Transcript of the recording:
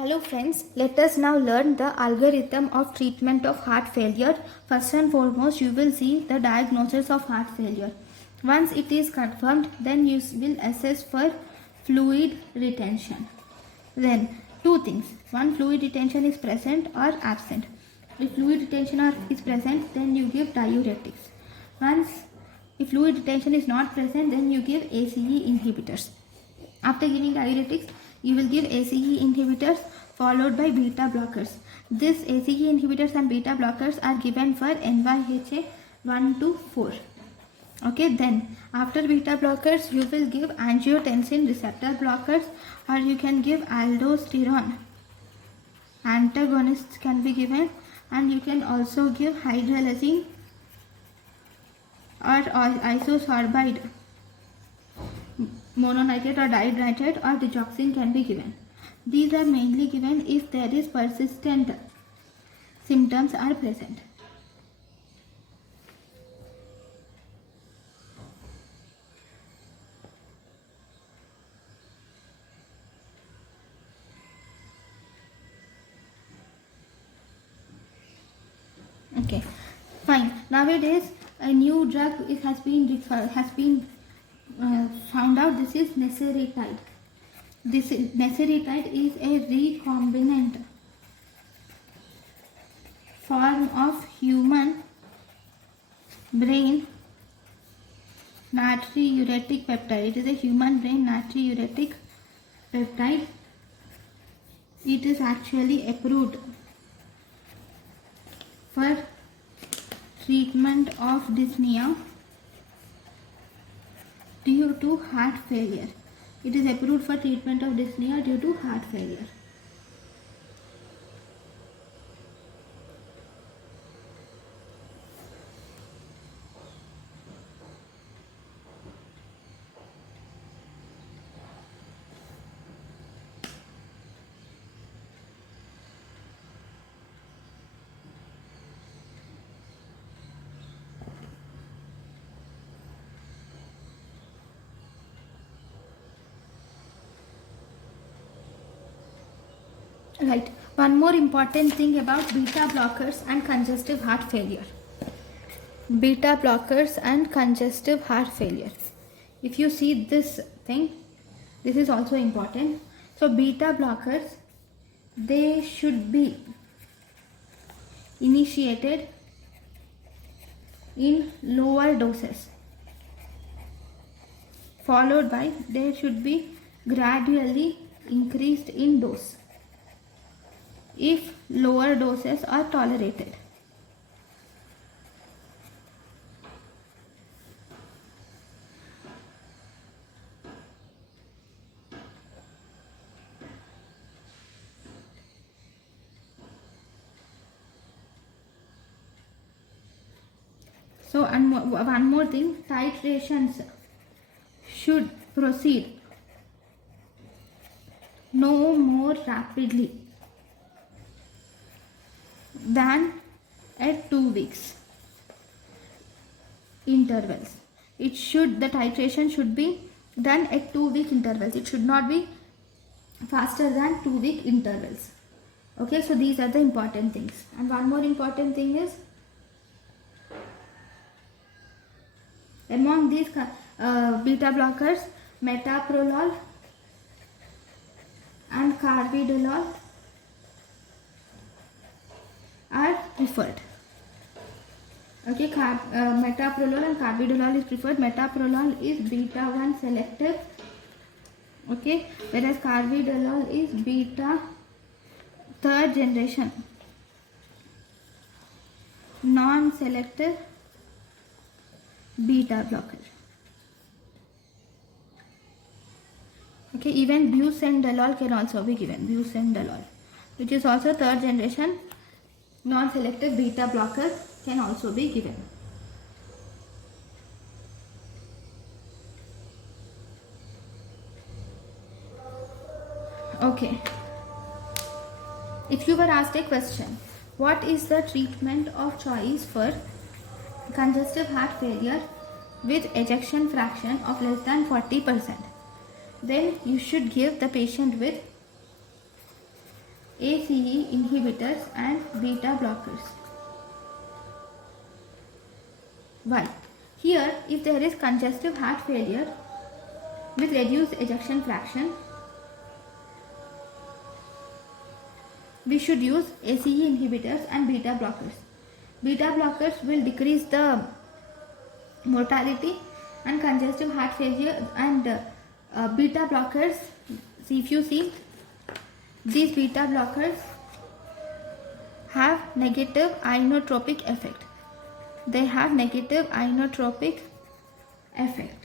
Hello friends, let us now learn the algorithm of treatment of heart failure. First and foremost, you will see the diagnosis of heart failure. Once it is confirmed, then you will assess for fluid retention. Then, two things. One, fluid retention is present or absent. If fluid retention is present, then you give diuretics. If fluid retention is not present, then you give ACE inhibitors. After giving diuretics, you will give ACE inhibitors followed by beta blockers. This ACE inhibitors and beta blockers are given for NYHA 1 to 4. Okay, then after beta blockers, you will give angiotensin receptor blockers, or you can give aldosterone antagonists can be given, and you can also give hydralazine or isosorbide mononitrate or dinitrate or digoxin can be given. These are mainly given if there is persistent symptoms are present. Okay, fine. Nowadays, a new drug has been found out. This is neseritide. This neseritide is a recombinant form of human brain natriuretic peptide. It is a human brain natriuretic peptide. It is actually approved for treatment of dyspnea due to heart failure. It is approved for treatment of dyspnea due to heart failure. Right. One more important thing about beta blockers and congestive heart failure. Beta blockers and congestive heart failure. If you see this thing, this is also important. So beta blockers, they should be initiated in lower doses, followed by they should be gradually increased in dose if lower doses are tolerated. So, and one more thing, titrations should proceed no more rapidly than at 2 weeks intervals. The titration should be done at 2-week intervals. It should not be faster than 2-week intervals. Okay, so these are the important things. And one more important thing is, among these beta blockers, metoprolol and carvedilol are preferred. Okay, metoprolol and carvedilol is preferred. Metoprolol is beta 1 selective, okay, whereas carvedilol is beta 3rd generation non-selective beta blocker. Okay, even busendelol can also be given. Busendelol, which is also 3rd generation non-selective beta blocker, can also be given. Okay. If you were asked a question, what is the treatment of choice for congestive heart failure with ejection fraction of less than 40%? Then you should give the patient with ACE inhibitors and beta blockers. Why? Here, if there is congestive heart failure with reduced ejection fraction, we should use ACE inhibitors and beta blockers. Beta blockers will decrease the mortality and congestive heart failure, and beta blockers, if you see, these beta blockers have negative inotropic effect. They have negative inotropic effect.